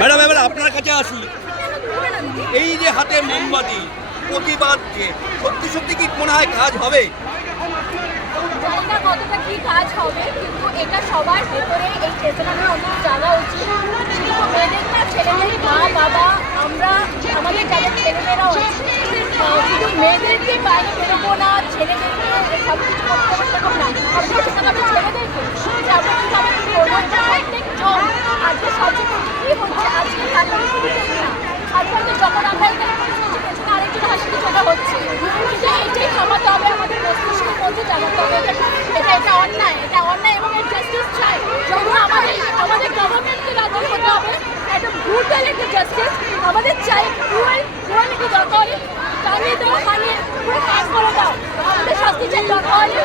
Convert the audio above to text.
Madam এবার আপনার কাছে আসি, এই যে হাতে মোমবাতি প্রতিবাদ, যে সত্যি সত্যি কি মনে হয় কাজ হবে? জানি না কতটা কি কাজ হবে, কিন্তু এটা সবার ভেতরে এই চেতনাটা আমাদের জানা উচিত। শুধু মেয়েদের না, ছেলেদের, মা বাবা, আমরা আমাদের যাদের ছেলেমেয়েরাও আছে, শুধু মেয়েদেরকে বাইরে বেরোবো না, ছেলেদেরকে সব কিছু করতে হবে সেরকম না, আমরা শেখাতে হবে ছেলেদেরকে যে আমরা কীভাবে কী করবো। প্রত্যেকজন আজকে সবচেয়ে কী হচ্ছে, আজকে সাধারণ শুরু না, সাধারণত যখন আমরা এখানে পেছনে আরেকজন হাসিতে চোখা হচ্ছে, কিন্তু এটাই থামাতে হবে, আমাদের মস্তিষ্কের মধ্যে জানাতে হবে এটা অন্যায়, এবং এর জাস্টিস চাই। যখন আমাদের গভর্নমেন্টকে রাজি হতে হবে, একটা ব্রুটাল একটা জাস্টিস আমাদের চাই। ক্রুয়েলিটি দরকার হলে টানিয়ে দেওয়া, পুরো কাজ করে দাও, আমাদের শাস্তি চাই দরকার হলে